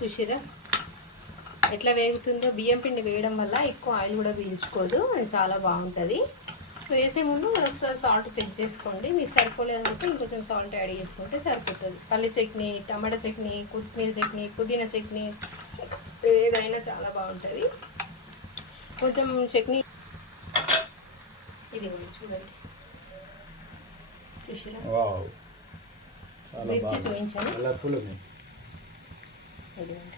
చూసిరా? ఎట్లా వేగుతుందో? బియ్యం పిండి వేయడం వల్ల ఎక్కువ ఆయిల్ కూడా పీల్చుకోదు అండ్ చాలా బాగుంటుంది. వేసే ముందు ఒకసారి సాల్ట్ చెక్ చేసుకోండి. మీకు సరిపోలేదంటే ఇంకొంచెం సాల్ట్ యాడ్ చేసుకుంటే సరిపోతుంది. పల్లి చట్నీ టమాటా చట్నీ కొత్తిమీర చట్నీ పుదీనా చట్నీ ఏదైనా చాలా బాగుంటుంది. కొంచెం చట్నీ ఇది చూడండి. చూసిరా? మిర్చి చూపించాను ఇదిగోండి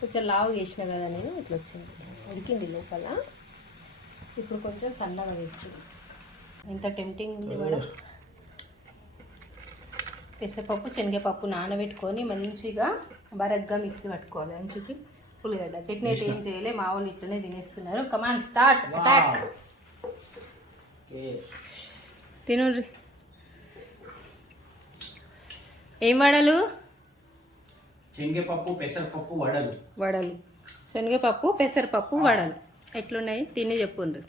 కొంచెం లావు చేసిన కదా నేను ఇట్లా వచ్చింది. ఉడికింది లోపల. ఇప్పుడు కొంచెం సన్నగా వేస్తుంది. ఎంత టెంప్టింగ్ ఉంది మేడం. పెసరపప్పు శనగపప్పు నానబెట్టుకొని మంచిగా బరగ్గా మిక్సీ పట్టుకోవాలి. అంచుకి పులిగడ్డ చట్నీ అయితే ఏం చేయలే మా వాళ్ళు ఇట్లనే తినేస్తున్నారు. కమాన్ స్టార్ట్ అటాక్ తినుర్రి. ఏం వడలు? శనగపప్పు పెసరపప్పు వడలు. వడలు. శనగపప్పు పెసరపప్పు వడలు. ఎట్లున్నాయి? తిని చెప్పుండ్రు.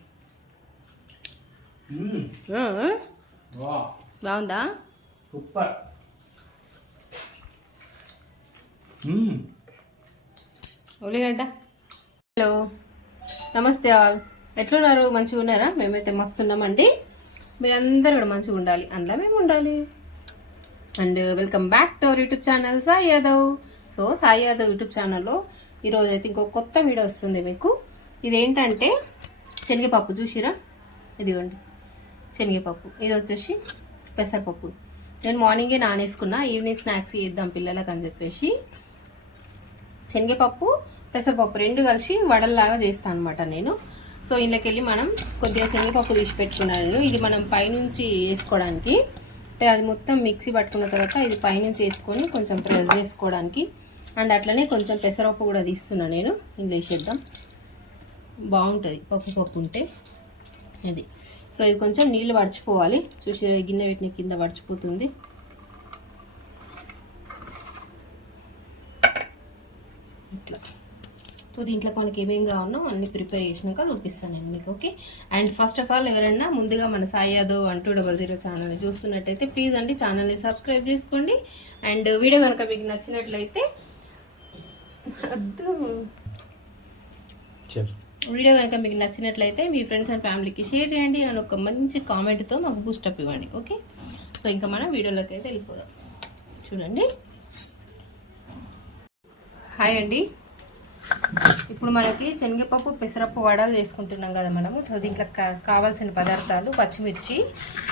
బాగుందా? సూపర్. ఉల్లిగడ్డ. హలో. నమస్తే ఆల్. ఎట్లున్నారు? మంచిగా ఉన్నారా? మేమైతే మస్తు ఉన్నామండి. మీరందరూ కూడా మంచిగా ఉండాలి. అందులో మేము ఉండాలి. And welcome back to our YouTube channel Sai Yadav. So Sai Yadav YouTube ఛానల్లో ఈరోజు అయితే ఇంకో కొత్త వీడియో వస్తుంది మీకు. ఇదేంటంటే శనగపప్పు చూసిరా? ఇదిగోండి. శనగపప్పు. ఇది వచ్చేసి పెసరపప్పు. నేను మార్నింగే నానేసుకున్నా ఈవినింగ్ స్నాక్స్ చేద్దాం పిల్లలకు అని చెప్పేసి. శనగపప్పు పెసరపప్పు రెండు కలిసి వడల్లాగా చేస్తాను అనమాట నేను. సో ఇంట్లోకి వెళ్ళి మనం కొద్దిగా శనగపప్పు తీసి పెట్టుకున్నాను ఇది మనం పైనుంచి వేసుకోవడానికి. అంటే అది మొత్తం మిక్సీ పట్టుకున్న తర్వాత ఇది పైనుంచి వేసుకొని కొంచెం ప్రెస్ చేసుకోవడానికి అండ్ అట్లనే కొంచెం పెసరపప్పు కూడా తీస్తున్నా నేను. ఇందులో వేసేద్దాం. బాగుంటుంది. పప్పు పప్పు ఉంటే అది. సో ఇది కొంచెం నీళ్ళు పడిచిపోవాలి చూసి గిన్నె పెట్టిన కింద పడిచిపోతుంది ఇట్లా. సో దీంట్లో మనకి ఏమేం కావాలో అన్ని ప్రిపేర్ చేసినాక చూపిస్తాను నేను మీకు okay? And first of all ఎవరైనా ముందుగా మన Sai Yadav one two double zero ఛానల్ని చూస్తున్నట్టయితే ప్లీజ్ అండి ఛానల్ని సబ్స్క్రైబ్ చేసుకోండి. అండ్ వీడియో కనుక మీకు నచ్చినట్లయితే అద్దు చల్ వీడియో కనుక మీకు నచ్చినట్లయితే మీ ఫ్రెండ్స్ అండ్ ఫ్యామిలీకి షేర్ చేయండి అండ్ ఒక మంచి కామెంట్తో మాకు బూస్టప్ ఇవ్వండి ఓకే? సో ఇంకా మనం వీడియోలోకి అయితే వెళ్ళిపోదాం. చూడండి. హాయ్ అండి. ఇప్పుడు మనకి శనగపప్పు పెసరపప్పు వడలు చేసుకుంటున్నాం కదా మనము. సో దీంట్లో కా- కావాల్సిన పదార్థాలు పచ్చిమిర్చి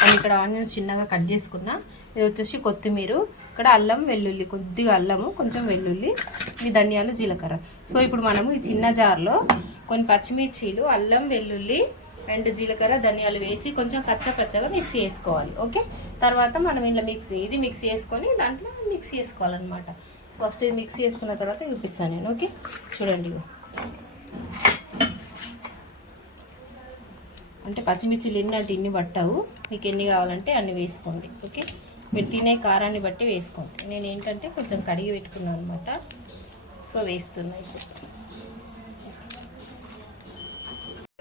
అండ్ ఇక్కడ ఆనియన్స్ చిన్నగా కట్ చేసుకున్నా. ఇది వచ్చేసి కొత్తిమీర ఇక్కడ అల్లం వెల్లుల్లి కొద్దిగా అల్లము కొంచెం వెల్లుల్లి ఈ ధనియాలు జీలకర్ర. సో ఇప్పుడు మనము ఈ చిన్న జార్లో కొన్ని పచ్చిమిర్చీలు అల్లం వెల్లుల్లి అండ్ జీలకర్ర ధనియాలు వేసి కొంచెం కచ్చా పచ్చగా మిక్సీ చేసుకోవాలి ఓకే? తర్వాత మనం ఇలా మిక్సీ ఇది మిక్స్ చేసుకొని దాంట్లో మిక్స్ చేసుకోవాలన్నమాట. ఫస్ట్ ఇది మిక్స్ చేసుకున్న తర్వాత చూపిస్తాను నేను ఓకే? చూడండి అంటే పచ్చిమిర్చిలు ఎన్ని అంటే ఇన్ని పట్టవు. మీకు ఎన్ని కావాలంటే అన్ని వేసుకోండి ఓకే? మీరు తినే కారాన్ని బట్టి వేసుకోండి. నేను ఏంటంటే కొంచెం కడిగి పెట్టుకున్నాను అనమాట సో వేస్తున్నా ఇప్పుడు.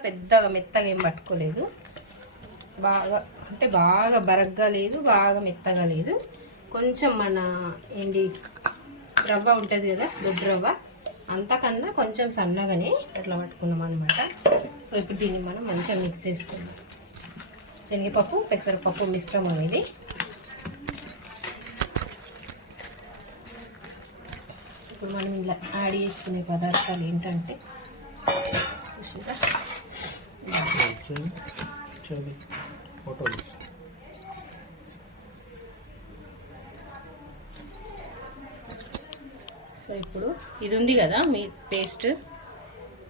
పెద్దగా మెత్తగా ఏం పట్టుకోలేదు. బాగా అంటే బాగా బరగ్గా లేదు బాగా మెత్తగా లేదు. కొంచెం మన ఏంటి రవ్వ ఉంటుంది కదా దొడ్డు రవ్వ. అంతకన్నా కొంచెం సన్నగానే అట్లా పట్టుకున్నాం అనమాట సో ఇప్పుడు దీన్ని మనం మంచిగా మిక్స్ చేసుకుందాం. శనగపప్పు పెసరపప్పు మిశ్రమం ఇది. ఇప్పుడు మనం ఇలా యాడ్ చేసుకునే పదార్థాలు ఏంటంటే సో ఇప్పుడు ఇది ఉంది కదా మీ పేస్ట్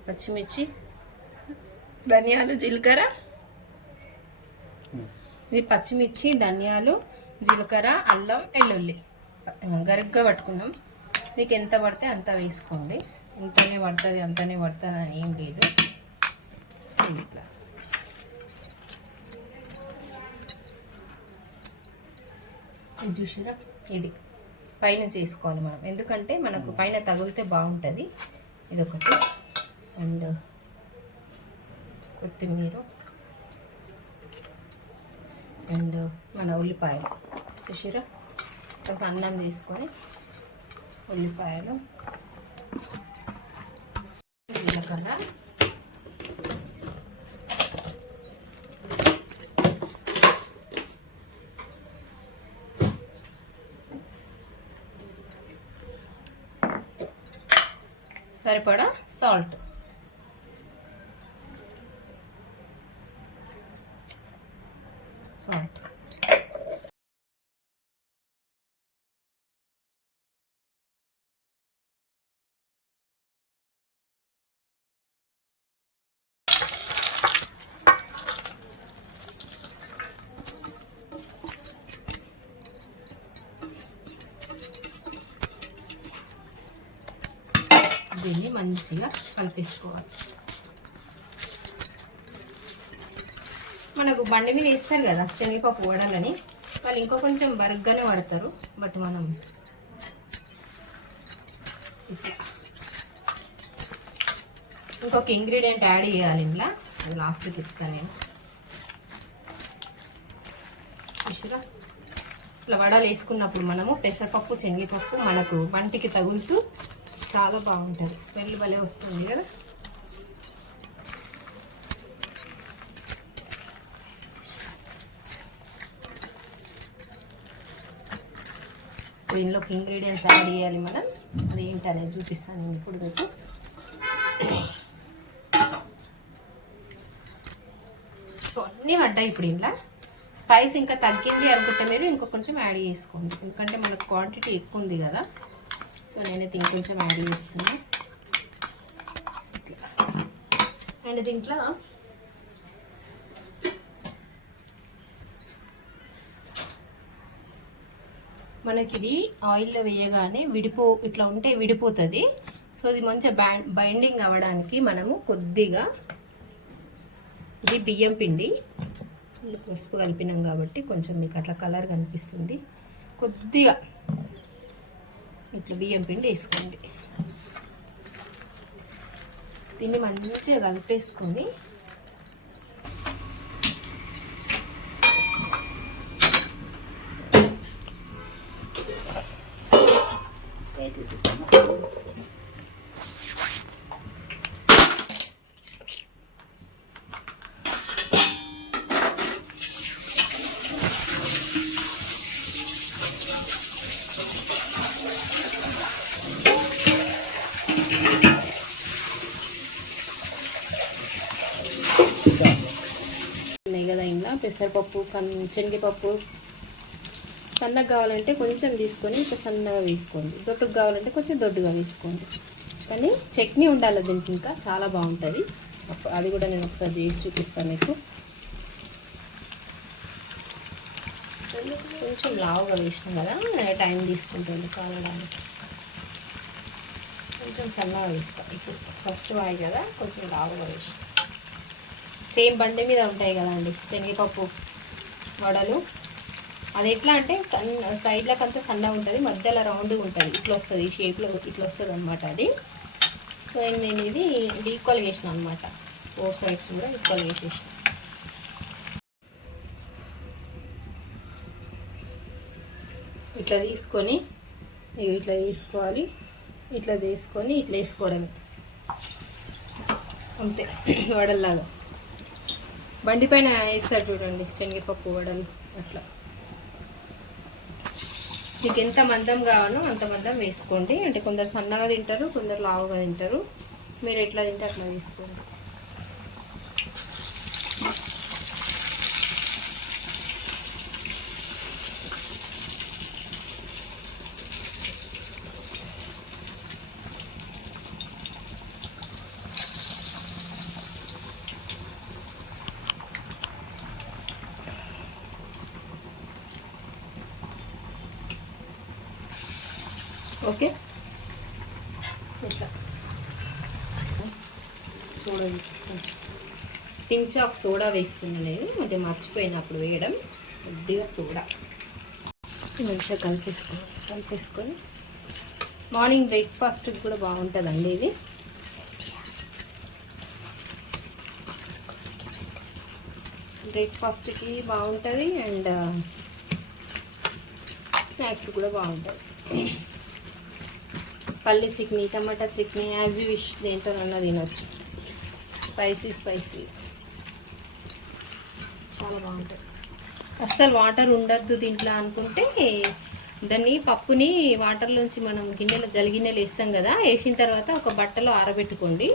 పచ్చిమిర్చి ధనియాలు జీలకర్ర. ఇది పచ్చిమిర్చి ధనియాలు జీలకర్ర అల్లం వెల్లుల్లి. గరుగ్గా పట్టుకున్నాం. మీకు ఎంత పడితే అంత వేసుకోండి. ఇంతనే పడుతుంది అంతనే పడుతుంది అని ఏం లేదు. సో ఇట్లా. చూసారా? ఇది. పైన చేసుకోవాలి మనం. ఎందుకంటే మనకు పైన తగిలితే బాగుంటుంది. ఇది ఒకటి అండ్ కొత్తిమీర. అండ్ మన ఉల్లిపాయలు. చూసారా? ఒక అన్నం తీసుకొని ఉల్లిపాయలు జీలకర్ర సరిపడా సాల్ట్. సాల్ట్ మంచిగా కలిపేసుకోవాలి. మనకు బండి మీద వేస్తారు కదా శనగపప్పు వడాలని. వాళ్ళు ఇంకో కొంచెం బరుగ్గానే వాడతారు బట్ మనం ఇంకొక ఇంగ్రీడియంట్ యాడ్ చేయాలి ఇంట్లో అది లాస్ట్కి ఇస్తాను నేను. చూసారా? ఇట్లా వడలు వేసుకున్నప్పుడు మనము పెసరపప్పు శనగపప్పు మనకు వంటికి తగులుతూ చాలా బాగుంటుంది. స్మెల్ భలే వస్తుంది కదా. దీనిలోకి ఇంగ్రీడియంట్స్ యాడ్ చేయాలి మనం. అది ఏంటనేది చూపిస్తాను నేను ఇప్పుడు మీకు. సో అన్నీ పడ్డాయి ఇప్పుడు ఇంట్లో స్పైస్ ఇంకా తగ్గింది అనుకుంటే మీరు ఇంకో కొంచెం యాడ్ చేసుకోండి. ఎందుకంటే మనకు క్వాంటిటీ ఎక్కువ ఉంది కదా. సో నేనైతే ఇంకొంచెం యాడ్ చేస్తాను అండ్ దీంట్లో మనకి ఇది ఆయిల్లో వేయగానే విడిపో ఇట్లా ఉంటే విడిపోతుంది. సో ఇది మంచిగా బ్యాండ్ బైండింగ్ అవ్వడానికి మనము కొద్దిగా ఇది బియ్యం పిండి. పసుపు కలిపినాం కాబట్టి కొంచెం మీకు అట్లా కలర్ కనిపిస్తుంది. కొద్దిగా ఇట్లా బియ్యం పిండి వేసుకోండి. దీన్ని మంచిగా కలిపేసుకొని ఉన్నాయి కదా ఇంకా పెసరపప్పు కన్ శనగపప్పు. సన్నగా కావాలంటే కొంచెం తీసుకొని ఇంకా సన్నగా వేసుకోండి. దొడ్డుకు కావాలంటే కొంచెం దొడ్డుగా వేసుకోండి. కానీ చట్నీ ఉండాలి దీనికి ఇంకా చాలా బాగుంటుంది. అది కూడా నేను ఒకసారి చేసి చూపిస్తాను మీకు. కొంచెం లావుగా వేసినాం కదా టైం తీసుకుంటుంది కాలడానికి. కొంచెం సన్నగా వేస్తాను ఇప్పుడు ఫస్ట్ వాయి కదా కొంచెం లావుగా వేసినాం సేమ్ బండి మీద ఉంటాయి కదండి శనగపప్పు వడలు. అది ఎట్లా అంటే సన్న సైడ్లకు అంతా సన్నగా ఉంటుంది మధ్యలో రౌండ్గా ఉంటుంది. ఇట్లా వస్తుంది ఈ షేప్లో ఇట్లా వస్తుంది అనమాట అది. సో నేను ఇది ఈక్వల్ చేసిన అనమాట ఫోర్ సైడ్స్ కూడా ఈక్వల్ వేసేసిన ఇట్లా తీసుకొని ఇట్లా వేసుకోవాలి. ఇట్లా చేసుకొని ఇట్లా వేసుకోవడమే. అంతే వడల్లాగా. బండి పైన వేస్తారు చూడండి శనగపప్పు వడలు అట్లా. మీకు ఎంత మందం కావాలో అంత మందం వేసుకోండి. అంటే కొందరు సన్నగా తింటారు కొందరు లావుగా తింటారు. మీరు ఎట్లా తింటే అట్లా తీసుకోండి ఓకే ఇట్లా చూడండి కొంచెం పించ్ ఆఫ్ సోడా వేస్తున్నాను నేను అంటే మర్చిపోయినప్పుడు వేయడం. కొద్దిగా సోడా. మంచిగా కలిపేసుకోవాలి కలిపేసుకొని. మార్నింగ్ బ్రేక్ఫాస్ట్కి కూడా బాగుంటుందండి ఇది. బ్రేక్ఫాస్ట్కి బాగుంటుంది అండ్ స్నాక్స్ కూడా బాగుంటుంది. పల్లి చిక్నీ టమాటా చిక్నీ యాజ్ యూ విష్ దేంతోనన్నా తినొచ్చు. స్పైసీ స్పైసీ చాలా బాగుంటుంది అస్సలు వాటర్ ఉండద్దు దీంట్లో అనుకుంటే దాన్ని పప్పుని వాటర్లోంచి మనం గిన్నెలో జలిగిన్నెలు వేస్తాం కదా వేసిన తర్వాత ఒక బట్టలో ఆరబెట్టుకోండి.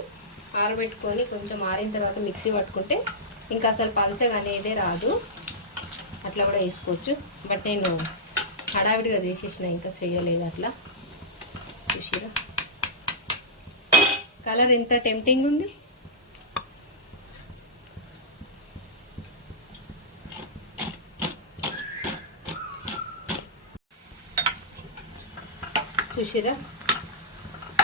ఆరబెట్టుకొని కొంచెం ఆరిన తర్వాత మిక్సీ పట్టుకుంటే ఇంకా అసలు పలచగా అనేదే రాదు. అట్లా కూడా వేసుకోవచ్చు. బట్ నేను హడావిడిగా చేసేసిన ఇంకా చేయలేదు అట్లా. చూసారా కలర్ ఎంత టెంప్టింగ్ ఉంది? చూసిరా?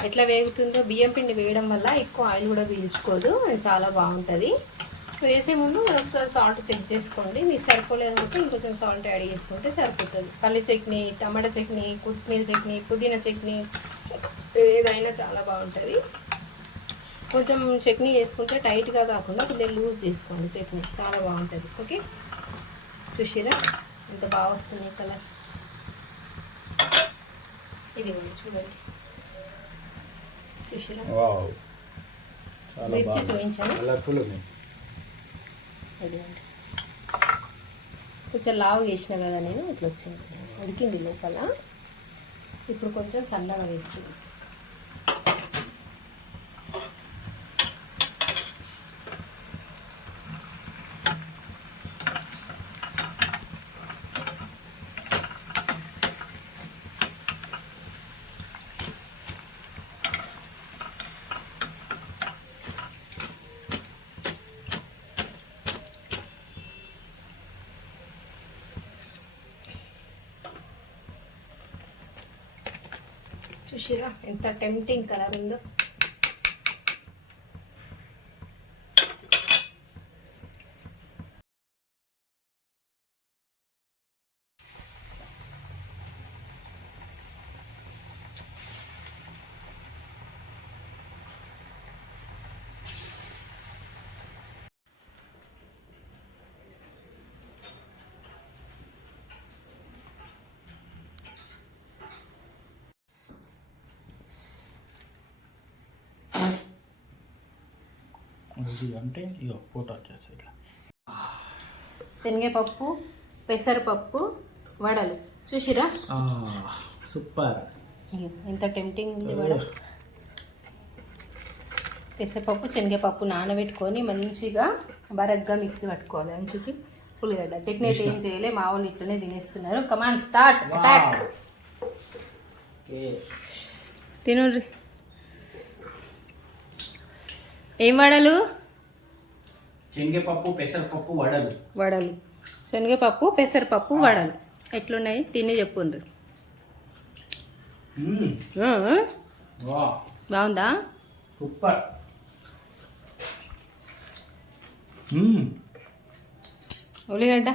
ఎట్లా వేగుతుందో? బియ్యం పిండి వేయడం వల్ల ఎక్కువ ఆయిల్ కూడా పీల్చుకోదు. అది చాలా బాగుంటుంది. వేసే ముందు ఒకసారి సాల్ట్ చెక్ చేసుకోండి. మీకు సరిపోలేదు ఇంకొంచెం సాల్ట్ యాడ్ చేసుకుంటే సరిపోతుంది. పల్లి చట్నీ టమాటా చట్నీ కొత్తిమీర చట్నీ పుదీనా చట్నీ ఏదైనా చాలా బాగుంటుంది. కొంచెం చట్నీ వేసుకుంటే టైట్గా కాకుండా కొంచెం లూజ్ చేసుకోండి చట్నీ. చాలా బాగుంటుంది. ఓకే చూసిరా? ఎంత బాగా వస్తుంది కలర్ ఇది చూడండి. చూసిరా? మిర్చి చూపించాను. అదిగోండి కొంచెం లావు వేసిన కదా నేను ఇట్లా వచ్చింది. ఉడికింది లోపల. ఇప్పుడు కొంచెం చల్లగా వేస్తుంది చూసిరా ఎంత టెంప్టింగ్ కలర్ ఉందో ఇది అంటే ఇగో ఫోటో వచ్చేసి ఇట్లా. శనగపప్పు పెసరపప్పు వడలు. చూసిరా? సూపర్. ఎంత టెంప్టింగ్ ఉంది వడ. పెసరపప్పు శనగపప్పు నానబెట్టుకొని మంచిగా బరగ్గా మిక్సీ పట్టుకోవాలి. మంచికి ఉల్లిగడ్డ చట్నీ అయితే ఏం చేయలే మా వాళ్ళు ఇట్లనే తినేస్తున్నారు. Come on start attack. తినుర్రి. ఏం వడలు? శనగపప్పు పెసరపప్పు వడలు. వడలు. శనగపప్పు పెసరపప్పు వడలు. ఎట్లున్నాయి? తిని చెప్పుండ్రి. బాగుందా? సూపర్. ఉల్లిగడ్డ.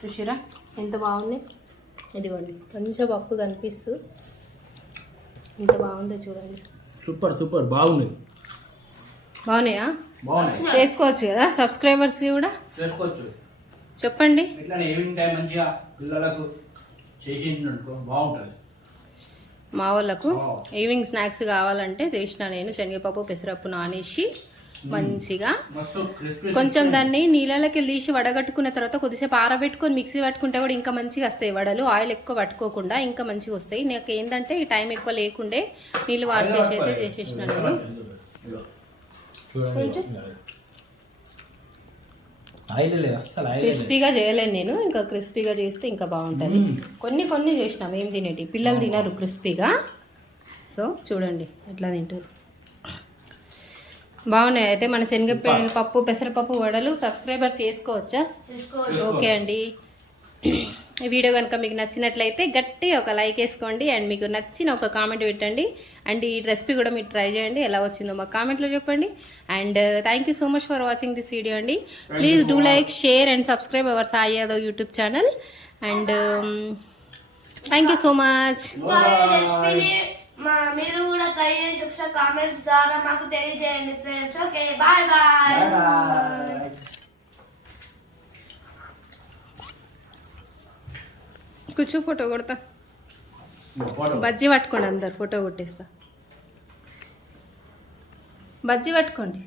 చూసిరా? ఎంత బాగుంది ఇదిగోండి. కొంచెం పప్పు కనిపిస్తూ. ఎంత బాగుందో చూడండి. Super super. బాగుంది. బాగున్నాయా? బాగున్నాయి. చేసుకోవచ్చు కదా సబ్స్క్రైబర్స్కి కూడా? చేసుకోవచ్చు. చెప్పండి. ఇట్లానే ఈవినింగ్ టైం మంచిగా పిల్లలకు చేసి బాగుంటుంది. మా వాళ్ళకు. ఈవినింగ్ స్నాక్స్ కావాలంటే చేసిన నేను శనగపప్పు పెసరపప్పు నానేసి మంచిగా. కొంచెం దాన్ని నీళ్ళకి తీసి వడగట్టుకున్న తర్వాత కొద్దిసేపు ఆరబెట్టుకొని మిక్సీ పట్టుకుంటే కూడా ఇంకా మంచిగా వస్తాయి వడలు. ఆయిల్ ఎక్కువ పట్టుకోకుండా ఇంకా మంచిగా వస్తాయి. నాకు ఏంటంటే ఈ టైం ఎక్కువ లేకుండే నీళ్ళు వాడి చేసి అయితే చేసేసిన నేను. క్రిస్పీగా చేయలేను నేను. ఇంకా క్రిస్పీగా చేస్తే ఇంకా బాగుంటుంది. కొన్ని కొన్ని చేసినాం ఏం తినేటి పిల్లలు తినరు క్రిస్పీగా. సో చూడండి ఎట్లా తింటారు. బాగున్నాయి. అయితే మన శనగ పప్పు పెసరపప్పు వడలు సబ్స్క్రైబర్స్ చేసుకోవచ్చా ఓకే అండి. ఈ వీడియో కనుక మీకు నచ్చినట్లయితే గట్టి ఒక లైక్ వేసుకోండి అండ్ మీకు నచ్చిన ఒక కామెంట్ పెట్టండి. అండ్ ఈ రెసిపీ కూడా మీరు ట్రై చేయండి. ఎలా వచ్చిందో మా కామెంట్లో చెప్పండి. And thank you so much for watching this video అండి. Please do like share and subscribe our Sai Yadav YouTube channel and thank you so much మా మీరు కూడా ట్రై చేసి ఒకసారి కామెంట్స్ ద్వారా మాకు తెలియజేయండి ఫ్రెండ్స్ ఓకే బాయ్ బాయ్ కూర్చో ఫోటో కొడతా. బజ్జీ పట్టుకోండి అందరు ఫోటో కొట్టేస్తా. బజ్జీ పట్టుకోండి.